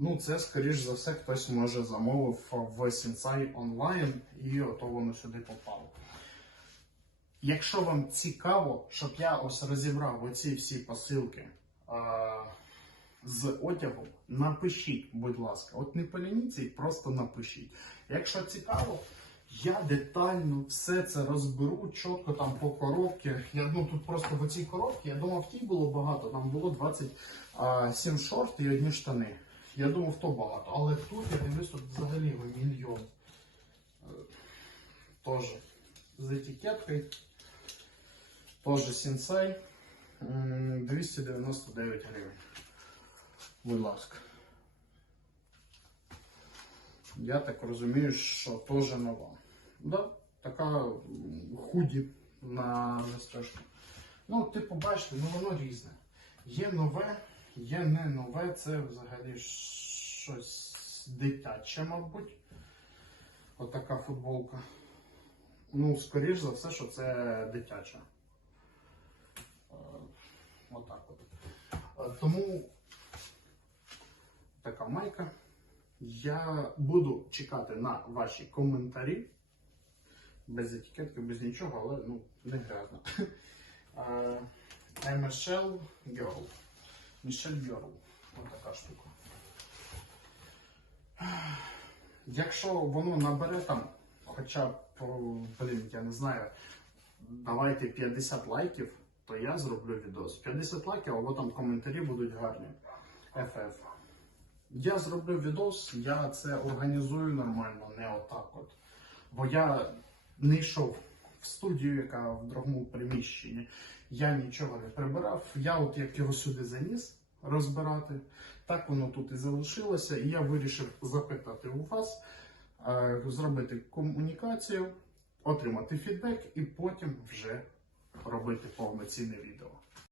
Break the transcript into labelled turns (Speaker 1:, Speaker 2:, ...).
Speaker 1: Ну, це, скоріш за все, хтось може замовив в Sensai онлайн і ото воно сюди попало. Якщо вам цікаво, щоб я ось розібрав оці всі посилки а, з одягом, напишіть, будь ласка. От не полініться просто напишіть. Якщо цікаво, я детально все це розберу чітко там по коробці. Я ну тут просто в цій коробці, я думав, в тій було багато, там було 27 шорт і одні штани. Я думав, то багато. Але тут я дивлюсь, тут взагалі мільйон. Тоже з етикеткою. Тоже сенсей. 299 гривень. Будь ласка. Я так розумію, що теж нова. Да, така худі на застежку. Ну, типу, бачите, ну воно різне. Є нове, є не нове, це взагалі щось дитяче, мабуть. Отака футболка. Ну, скоріш за все, що це дитяча. Е, Отак от. Е, Тому така майка. Я буду чекати на ваші коментарі. Без етикетки, без нічого, але ну, не грязно. Е, I'm Michelle Girl. Michelle Girl. Ось така штука. Якщо воно набере там хоча б, блін, я не знаю, давайте 50 лайків, то я зроблю відос. 50 лайків, або там коментарі будуть гарні. FF. Я зроблю відос, я це організую нормально, не отак от. Бо я не йшов в студію, яка в другому приміщенні. Я нічого не прибирав. Я от як його сюди заніс розбирати, так воно тут і залишилося. І я вирішив запитати у вас, е, зробити комунікацію, отримати фідбек і потім вже робити повноцінне відео.